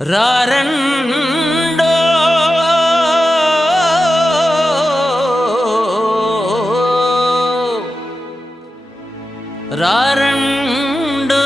రారండో రారండో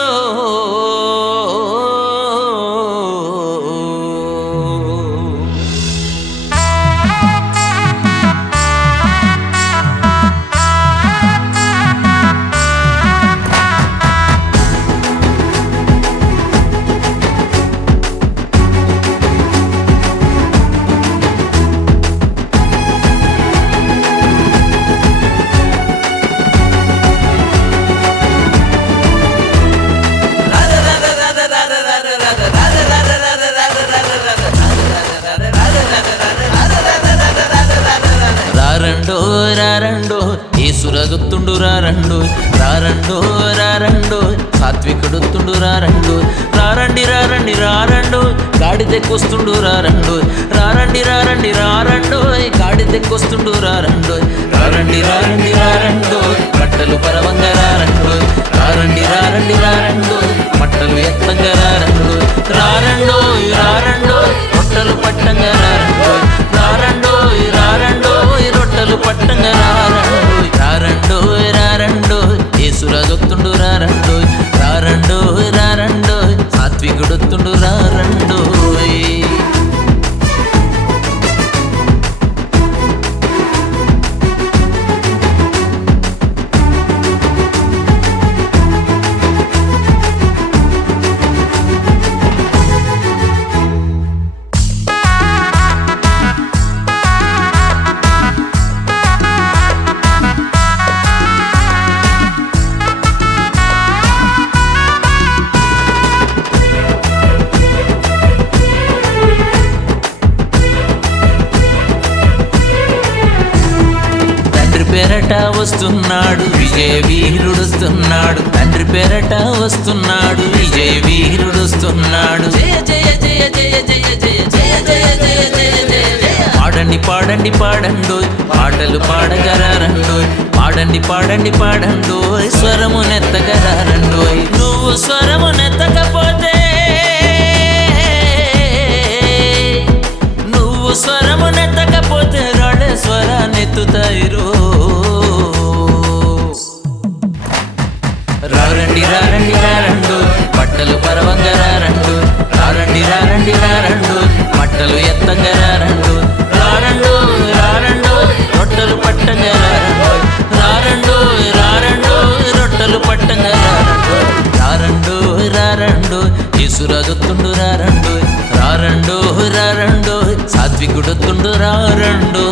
రారండో రారండో ఈసురగొత్తుండు రారండో రారండో రారండో సాత్వికుడొత్తుండు రారండో రారండి రారండి రారండో గాడిదెక్కొస్తుండు రారండో రారండి రారండి రారండో గాడిదెక్కొస్తుండు రారండో రారండి రారండి రారండో బట్టలు పరవంగా రారండో రారండి రారండి రారండో బట్టలు ఎత్తంగా రారండో రారండో రారండో రొట్టెలు పట్టంగా రారండో రారండో రారండో రొట్టెలు పట్టంగా రారండో రారండో రారండో యేసురాజొత్తుండు రారండో రారండో రారండో సాత్వికుడొత్తుండు రారండో పేరట వస్తున్నాడు విజయ వీరుడొస్తున్నాడు తండ్రి పేరట వస్తున్నాడు విజయ వీరుడొస్తున్నాడు జయ జయ జయ జయ జయ జయ జయ జయ జయ జయ జయ జయ పాడండి పాడండి పాడండో పాటలు పాడగరారండో పాడండి పాడండి పాడండో స్వరము నెత్తగరారండో నువ్వు స్వరము నెత్తకపోతే నువ్వు స్వరము నెత్తకపోతే రాడే స్వరాన్నెత్తుతాయిరో రారండి రారండి రారండు బట్టలు పరవంగా రారండు రారండి రారండి రారండు బట్టలు ఎత్తంగా రారండు రారండు రారండు రొట్టెలు పట్టంగా రారండు రారండు రారండు రొట్టెలు పట్టంగా రారండు రారండు రారండు యేసురాజొత్తుండు రారండు రారండు రారండు సాత్వికుడొత్తుండు రారండు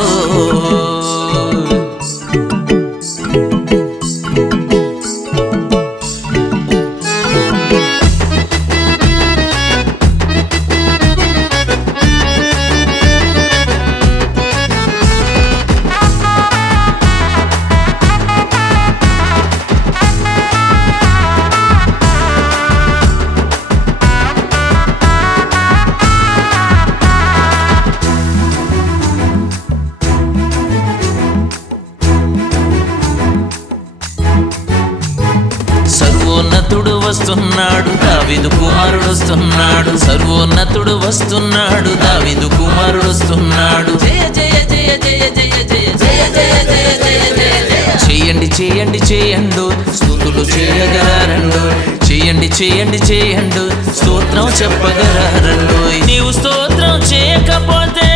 సర్వోన్నతుడు వస్తున్నాడు దావీదు కుమారుడు వస్తున్నాడు సర్వోన్నతుడు వస్తున్నాడు దావీదు కుమారుడు వస్తున్నాడు జయ జయ జయ జయ జయ జయ జయ జయ జయ జయ జయ జయ చేయండి చేయండి చేయండు స్తుతులు చేయగలరండు చేయండి చేయండి చేయండు స్తోత్రం చెప్పగలరండు నీవు స్తోత్రం చేయకపోతే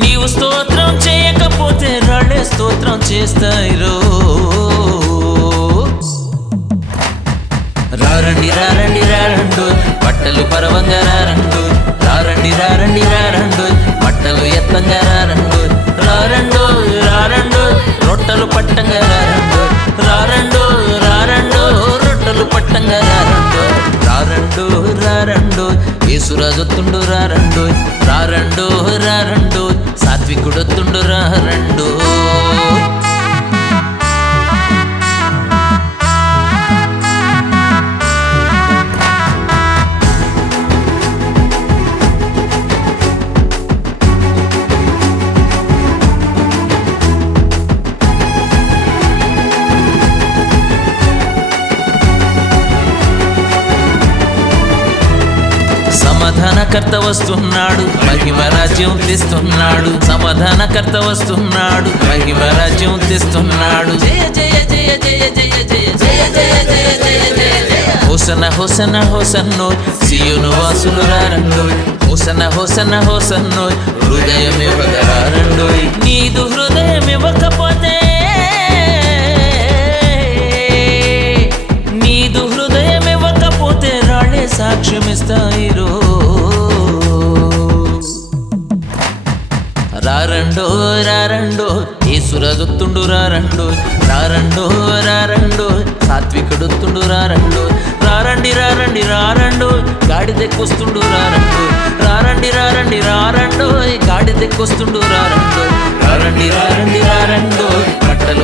నీవు స్తోత్రం చేయకపోతే రాడే స్తోత్రం చేస్తాయిరో రారండి రారండి రారండు బట్టలు పరవంగా రారండు రారండి రారండి రారండు బట్టలు ఎత్తంగా రారండు రారండు రారండు రొట్టెలు పట్టంగా రారండు రారండు రారండు రొట్టెలు పట్టంగా రారండు రారండు రారండు యేసురాజొత్తుండు రారండు రారండు రారండు సాత్వికుడొత్తుండు రారండు సమాధానకర్త వస్తున్నాడు, మహిమ రాజ్యం తెస్తున్నాడు. సమాధానకర్త వస్తున్నాడు, మహిమ రాజ్యం తెస్తున్నాడు. జయ జయ జయ జయ జయ జయ జయ జయ జయ జయ జయ జయ. హోసన్న హోసన్న హోసన్నోయ్, సియోను వాసులు రారండోయ్. Hosanna hosanna హోసన్నోయ్, హృదయమివ్వగరారండోయ్. నీదు హృదయమివ్వకపోతే, నీదు హృదయమివ్వకపోతే రాళ్ళే సాక్ష్యమిస్తాయిరో. రారండో రారండో యేసురాజొత్తుండు రారండో. రారండో రారండో సాత్వికుడొత్తుండు రారండో. రారండి రారండి రారండో గాడిదెక్కొస్తుండు రారండో. రారండి రారండి రారండో గాడిదెక్కొస్తుండు రారండో. రారండి రారండి రారండో కట్టలు